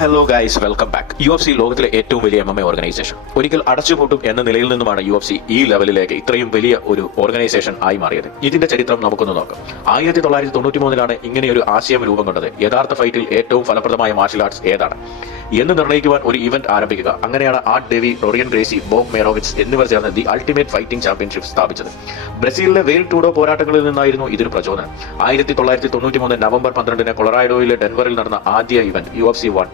Hello guys, welcome back. UFC ലോകത്തിലെ ഏറ്റവും വലിയ MMA ഓർഗനൈസേഷൻ ഒരിക്കൽ അടച്ചുപൂട്ടും എന്ന നിലയിൽ നിന്നുമാണ് UFC ഈ ലെവലിലേക്ക് ഇത്രയും വലിയ ഒരു ഓർഗനൈസേഷൻ ആയി മാറിയത്. ഇതിന്റെ ചരിത്രം നമുക്കൊന്ന് നോക്കാം. 1993 ഇങ്ങനെയൊരു ആശയം രൂപം കൊണ്ടത്. യഥാർത്ഥ ഫൈറ്റിൽ ഏറ്റവും ഫലപ്രദമായ മാർഷൽ ആർട്സ് ഏതാണ് എന്ന് നിർണ്ണയിക്കുവാൻ ഒരു ഇവന്റ് ആരംഭിക്കുക. അങ്ങനെയാണ് ആർട്ട് ഡേവി, റോറിയൻ ഗ്രേസി, ബോബ് മെറോവിറ്റ്സ് എന്നിവർ ചേർന്ന് ദി അൾട്ടിമേറ്റ് ഫൈറ്റിംഗ് ചാമ്പ്യൻഷിപ്പ് സ്ഥാപിച്ചത്. ബ്രസീലിലെ വെയിൽ ടൂഡോ പോരാട്ടങ്ങളിൽ നിന്നായിരുന്നു ഇതൊരു പ്രചോദനം. 1993 നവംബർ 12 കൊളറാഡോയിലെ ഡെൻവറിൽ നടന്ന ആദ്യ ഇവന്റ് UFC 1.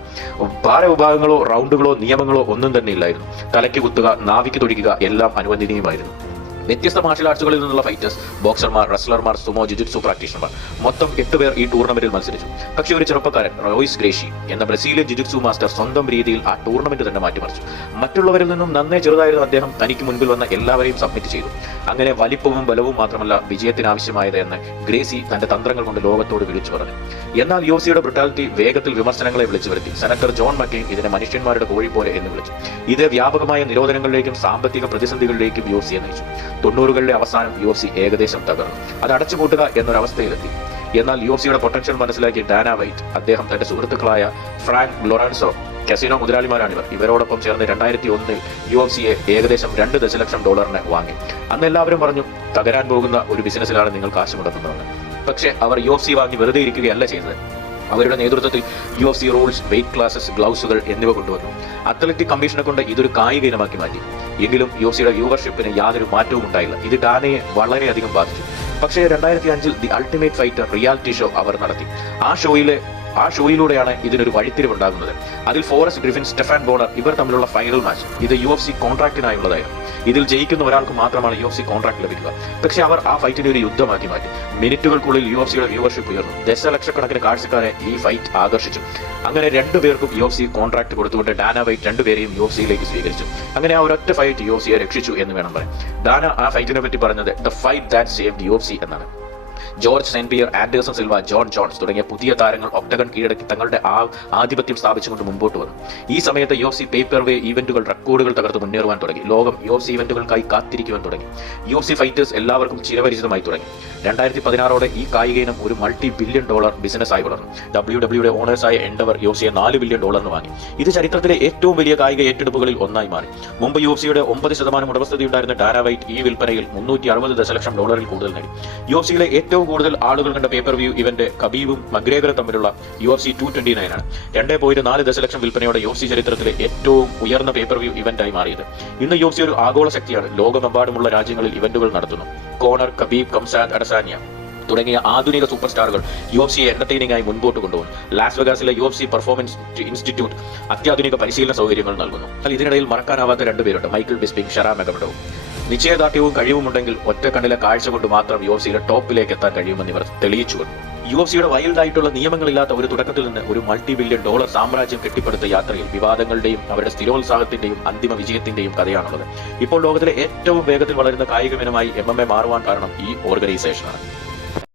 ഭാരവിഭാഗങ്ങളോ റൗണ്ടുകളോ നിയമങ്ങളോ ഒന്നും തന്നെ ഇല്ലായിരുന്നു. തലയ്ക്ക് കുത്തുക, നാവിക്ക് തൊടിക്കുക എല്ലാം അനുവദനീയമായിരുന്നു. വ്യത്യസ്ത മാർഷൽ ആർട്സുകളിൽ നിന്നുള്ള ഫൈറ്റേഴ്സ്, ബോക്സർമാർ, റെസ്ലർമാർ, സുമോ, ജിജിറ്റ്സു പ്രാക്ടീഷണർമാർ, മൊത്തം 8 പേർ ഈ ടൂർണമെന്റിൽ മത്സരിച്ചു. പക്ഷേ ഒരു ചെറുപ്പക്കാരൻ റോയ്സ് ഗ്രേഷി എന്ന ബ്രസീലിയൻ ജിജിറ്റ്സു മാസ്റ്റർ സ്വന്തം രീതിയിൽ ആ ടൂർണമെന്റ് തന്നെ മാറ്റിമറിച്ചു. മറ്റുള്ളവരിൽ നിന്നും നന്നേ ചെറുതായിരുന്ന അദ്ദേഹം തനിക്ക് മുൻപിൽ വന്ന എല്ലാവരെയും സബ്മിറ്റ് ചെയ്തു. അങ്ങനെ വലിപ്പവും ബലവും മാത്രമല്ല വിജയത്തിനാവശ്യമായത് എന്ന് ഗ്രേസി തന്റെ തന്ത്രങ്ങൾ കൊണ്ട് ലോകത്തോട് വിളിച്ചു പറഞ്ഞു. എന്നാൽ യുഎഫ്സിയുടെ ബ്രുട്ടാലിറ്റി വേഗത്തിൽ വിമർശനങ്ങളെ വിളിച്ചു വരുത്തി. സെനറ്റർ ജോൺ മക്കെയിൻ ഇതിനെ മനുഷ്യന്മാരുടെ കോഴി പോലെ എന്ന് വിളിച്ചു. ഇത് വ്യാപകമായ നിരോധനങ്ങളിലേക്കും സാമ്പത്തിക പ്രതിസന്ധികളിലേക്കും യുഎഫ്സിയെ നയിച്ചു. 90കളുടെ അവസാനം UFC ഏകദേശം തകർന്നു. അത് അടച്ചുപൂട്ടുക എന്നൊരവസ്ഥയിലെത്തി. എന്നാൽ യുഎഫ്സിയുടെ പൊട്ടൻഷ്യൽ മനസ്സിലാക്കിയ ഡാന വൈറ്റ്, അദ്ദേഹം തന്റെ സുഹൃത്തുക്കളായ ഫ്രാങ്ക് ലൊറാൻസോ, കസിനോ മുതലാളിമാരാണിവർ, ഇവരോടൊപ്പം ചേർന്ന് 2001 യുഎഫ്സിയെ ഏകദേശം $2 ദശലക്ഷം വാങ്ങി. അന്ന് എല്ലാവരും പറഞ്ഞു, തകരാൻ പോകുന്ന ഒരു ബിസിനസ്സിലാണ് നിങ്ങൾ കാശ് മുടക്കുന്നതെന്ന്. പക്ഷേ അവർ UFC വാങ്ങി വെറുതെ ഇരിക്കുകയല്ല ചെയ്തത്. അവരുടെ നേതൃത്വത്തിൽ UFC റൂൾസ്, വെയിറ്റ് ക്ലാസസ്, ഗ്ലൗസുകൾ എന്നിവ കൊണ്ടുവന്നു. അത്ലറ്റിക് കമ്മീഷനെ കൊണ്ട് ഇതൊരു കായിക ഇനമാക്കി മാറ്റി. എങ്കിലും യുഎഫ്സിയുടെ വ്യൂവർഷിപ്പിന് യാതൊരു മാറ്റവും ഉണ്ടായില്ല. ഇത് ഡാനയെ വളരെയധികം ബാധിച്ചു. പക്ഷേ 2005 the ultimate fighter reality show അവർ നടത്തി. ആ ഷോയിലൂടെയാണ് ഇതിനൊരു വഴിത്തിരിവുണ്ടാകുന്നത്. അതിൽ ഫോറസ്റ്റ് ഗ്രിഫിൻ, സ്റ്റെഫാൻ ബോണർ ഇവർ തമ്മിലുള്ള ഫൈനൽ മാച്ച്. ഇത് UFC കോൺട്രാക്റ്റിനായുള്ളതായിരുന്നു. ഇതിൽ ജയിക്കുന്ന ഒരാൾക്ക് മാത്രമാണ് UFC കോൺട്രാക്ട് ലഭിക്കുക. പക്ഷെ അവർ ആ ഫൈറ്റിനെ ഒരു യുദ്ധമാക്കി മാറ്റി. മിനിറ്റുകൾക്കുള്ളിൽ യുഎഫ്സിയുടെ വ്യൂവർഷിപ്പ് ഉയർന്നു. ദശലക്ഷക്കണക്കിന് കാഴ്ചക്കാരെ ഈ ഫൈറ്റ് ആകർഷിച്ചു. അങ്ങനെ 2 പേർക്കും UFC കോൺട്രാക്ട് കൊടുത്തുകൊണ്ട് ഡാന വൈറ്റ് 2 പേരെയും യുഎഫ്സിയിലേക്ക് സ്വീകരിച്ചു. അങ്ങനെ ആ ഒരൊറ്റ ഫൈറ്റ് യുഎഫ്സിയെ രക്ഷിച്ചു എന്ന് വേണം പറയാൻ. ഡാന ആ ഫൈറ്റിനെ പറ്റി പറഞ്ഞത് the fight that saved UFC എന്നാണ്. George Saint Pierre, Anderson Silva, Jon Jones തുടങ്ങിയ പുതിയ താരങ്ങൾ ഒക്ടഗൺ കീഴടക്കി തങ്ങളുടെ ആധിപത്യം സ്ഥാപിച്ചുകൊണ്ട് മുമ്പോട്ട് വന്നു. ഈ സമയത്ത് UFC പേപ്പർ വേ ഇവന്റുകൾ റെക്കോർഡുകൾ തകർത്ത് മുന്നേറുവാൻ തുടങ്ങി. ലോകം UFC ഇവന്റുകൾക്കായി കാത്തിരിക്കുവാൻ തുടങ്ങി. UFC ഫൈറ്റേഴ്സ് എല്ലാവർക്കും ചിരപരിചിതമായി തുടങ്ങി. 2016 ഈ കായിക ഇനം ഒരു $multi-billion ബിസിനസ് ആയി വളർന്നു. WWE ഓണേഴ്സായ എൻഡവർ UFC $4 ബില്യൺ വാങ്ങി. ഇത് ചരിത്രത്തിലെ ഏറ്റവും വലിയ കായിക ഏറ്റെടുപ്പുകളിൽ ഒന്നായി മാറി. മുമ്പ് UFCയുടെ 9% ഉടമസ്ഥതയുണ്ടായിരുന്ന ഡാന വൈറ്റ് ഈ വിൽപ്പനയിൽ $360 ദശലക്ഷം കൂടുതൽ നേടി. UFCയിലെ ഏറ്റവും കൂടുതൽ ആളുകൾ കണ്ട പേപ്പർ വ്യൂ ഇവന്റ് കബീബും മഗ്രേഗറും തമ്മിലുള്ള UFC 229 ആണ്. 2.4 ദശലക്ഷം വിൽപ്പനയോടെ UFC ചരിത്രത്തിലെ ഏറ്റവും ഉയർന്ന പേപ്പർ വ്യൂ ഇവന്റായി മാറിയത്. ഇന്ന് UFC ഒരു ആഗോള ശക്തിയാണ്. ലോകമെമ്പാടുമുള്ള രാജ്യങ്ങളിൽ ഇവന്റുകൾ നടത്തുന്നു. കോണർ, കബീബ്, കംസാദ്, അഡസാനിയ തുടങ്ങിയ ആധുനിക സൂപ്പർ സ്റ്റാറുകൾ യുഎഫ്സിയെ എന്റർടൈനിംഗ് ആയി മുൻപോട്ട് കൊണ്ടുപോകും. ലാസ് വെഗാസിലെ UFC പെർഫോമൻസ് ഇൻസ്റ്റിറ്റ്യൂട്ട് അത്യാധുനിക പരിശീലന സൗകര്യങ്ങൾ നൽകുന്നു. ഇതിനിടയിൽ മറക്കാനാവാത്ത 2 പേരുണ്ട്, മൈക്കിൾ ബിസ്പിംഗ്, ഷെറാ മെഗമഡോവ്. നിശ്ചയദാർഢ്യവും കഴിവുമുണ്ടെങ്കിൽ ഒറ്റ കണ്ണിലെ കാഴ്ച കൊണ്ട് മാത്രം യുഎഫ്സിയുടെ ടോപ്പിലേക്ക് എത്താൻ കഴിയുമെന്ന് ഇവർ തെളിയിച്ചു. യുഎഫ്സിയുടെ വൈൽഡായിട്ടുള്ള നിയമങ്ങളില്ലാത്ത ഒരു തുടക്കത്തിൽ നിന്ന് ഒരു $multi-billion സാമ്രാജ്യം കെട്ടിപ്പടുത്ത യാത്രയിൽ വിവാദങ്ങളുടെയും അവരുടെ സ്ഥിരോത്സാഹത്തിന്റെയും അന്തിമ വിജയത്തിന്റെയും കഥയാണുള്ളത്. ഇപ്പോൾ ലോകത്തിലെ ഏറ്റവും വേഗത്തിൽ വളരുന്ന കായിക ഇനമായി MMA മാറുവാൻ കാരണം ഈ ഓർഗനൈസേഷനാണ്.